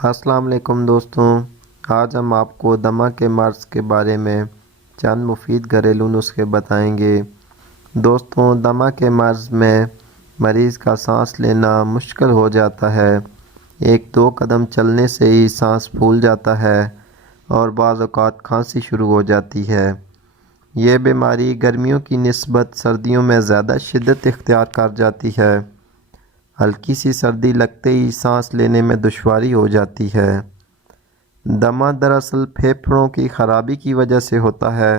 السلام علیکم دوستوں، آج ہم آپ کو دمہ کے مرض کے بارے میں چند مفید گھریلو نسخے بتائیں گے۔ دوستوں، دمہ کے مرض میں مریض کا سانس لینا مشکل ہو جاتا ہے۔ 1-2 قدم چلنے سے ہی سانس پھول جاتا ہے اور بعض اوقات کھانسی شروع ہو جاتی ہے۔ یہ بیماری گرمیوں کی نسبت سردیوں میں زیادہ شدت اختیار کر جاتی ہے۔ ہلکی سی سردی لگتے ہی سانس لینے میں دشواری ہو جاتی ہے۔ دمہ دراصل پھیپھڑوں کی خرابی کی وجہ سے ہوتا ہے۔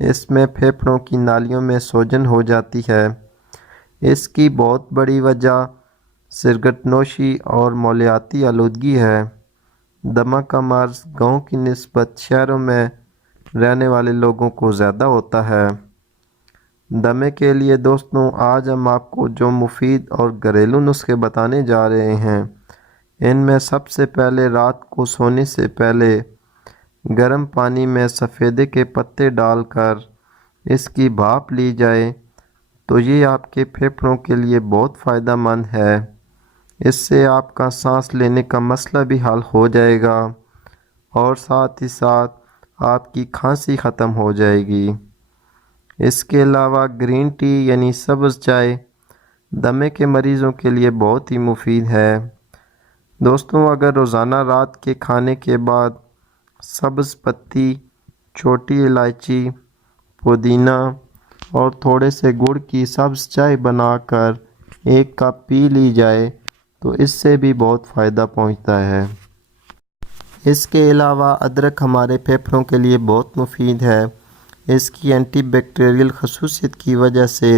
اس میں پھیپھڑوں کی نالیوں میں سوجن ہو جاتی ہے۔ اس کی بہت بڑی وجہ سگریٹ نوشی اور ماحولیاتی آلودگی ہے۔ دمہ کا مرض گاؤں کی نسبت شہروں میں رہنے والے لوگوں کو زیادہ ہوتا ہے۔ دمے کے لیے دوستوں، آج ہم آپ کو جو مفید اور گھریلو نسخے بتانے جا رہے ہیں، ان میں سب سے پہلے رات کو سونے سے پہلے گرم پانی میں سفیدے کے پتے ڈال کر اس کی بھاپ لی جائے تو یہ آپ کے پھیپھڑوں کے لیے بہت فائدہ مند ہے۔ اس سے آپ کا سانس لینے کا مسئلہ بھی حل ہو جائے گا اور ساتھ ہی ساتھ آپ کی کھانسی ختم ہو جائے گی۔ اس کے علاوہ گرین ٹی یعنی سبز چائے دمے کے مریضوں کے لیے بہت ہی مفید ہے۔ دوستوں، اگر روزانہ رات کے کھانے کے بعد سبز پتی، چھوٹی الائچی، پودینہ اور تھوڑے سے گڑ کی سبز چائے بنا کر 1 کپ پی لی جائے تو اس سے بھی بہت فائدہ پہنچتا ہے۔ اس کے علاوہ ادرک ہمارے پھیپھڑوں کے لیے بہت مفید ہے۔ اس کی اینٹی بیکٹیریل خصوصیت کی وجہ سے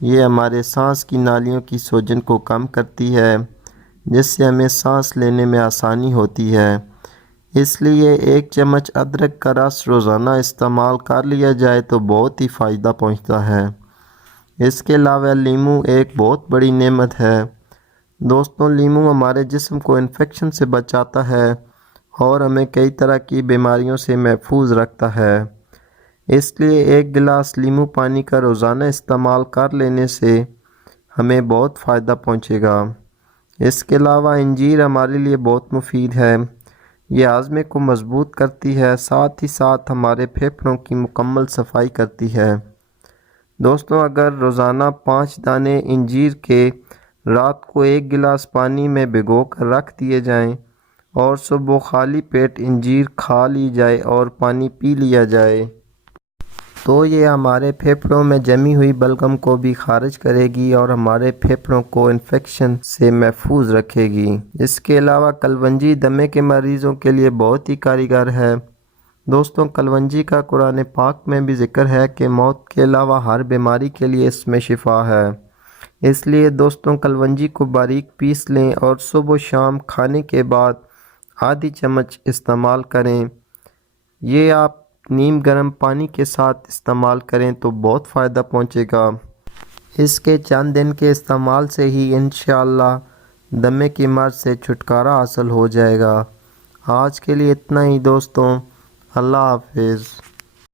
یہ ہمارے سانس کی نالیوں کی سوجن کو کم کرتی ہے، جس سے ہمیں سانس لینے میں آسانی ہوتی ہے۔ اس لیے 1 چمچ ادرک کا رس روزانہ استعمال کر لیا جائے تو بہت ہی فائدہ پہنچتا ہے۔ اس کے علاوہ لیموں ایک بہت بڑی نعمت ہے۔ دوستوں، لیموں ہمارے جسم کو انفیکشن سے بچاتا ہے اور ہمیں کئی طرح کی بیماریوں سے محفوظ رکھتا ہے۔ اس لیے 1 گلاس لیموں پانی کا روزانہ استعمال کر لینے سے ہمیں بہت فائدہ پہنچے گا۔ اس کے علاوہ انجیر ہمارے لیے بہت مفید ہے۔ یہ ہاضمے کو مضبوط کرتی ہے، ساتھ ہی ساتھ ہمارے پھیپھڑوں کی مکمل صفائی کرتی ہے۔ دوستوں، اگر روزانہ 5 دانے انجیر کے رات کو 1 گلاس پانی میں بھگو کر رکھ دیے جائیں اور صبح خالی پیٹ انجیر کھا لی جائے اور پانی پی لیا جائے تو یہ ہمارے پھیپھڑوں میں جمی ہوئی بلغم کو بھی خارج کرے گی اور ہمارے پھیپھڑوں کو انفیکشن سے محفوظ رکھے گی۔ اس کے علاوہ کلونجی دمے کے مریضوں کے لیے بہت ہی کارگر ہے۔ دوستوں، کلونجی کا قرآن پاک میں بھی ذکر ہے کہ موت کے علاوہ ہر بیماری کے لیے اس میں شفا ہے۔ اس لیے دوستوں، کلونجی کو باریک پیس لیں اور صبح و شام کھانے کے بعد آدھی چمچ استعمال کریں۔ یہ آپ نیم گرم پانی کے ساتھ استعمال کریں تو بہت فائدہ پہنچے گا۔ اس کے چند دن کے استعمال سے ہی انشاءاللہ دمے کی مرض سے چھٹکارا حاصل ہو جائے گا۔ آج کے لیے اتنا ہی دوستوں، اللہ حافظ۔